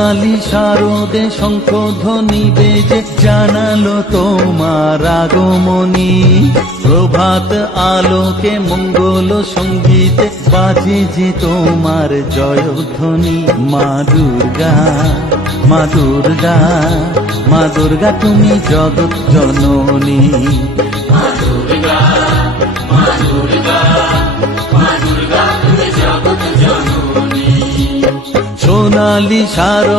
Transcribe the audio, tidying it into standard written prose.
সোনালি শারদে শঙ্খধ্বনি বেজে জানালো তোমার আগমনী। প্রভাত আলোকে মঙ্গল সঙ্গীতে বাজে যে তোমার জয়ধ্বনি। মা দুর্গা, মা দুর্গা, মা দুর্গা তুমি জগৎ জননী। মা দুর্গা, মা দুর্গা, মা দুর্গা তুমি জগৎ জননী। সোনালি শারদ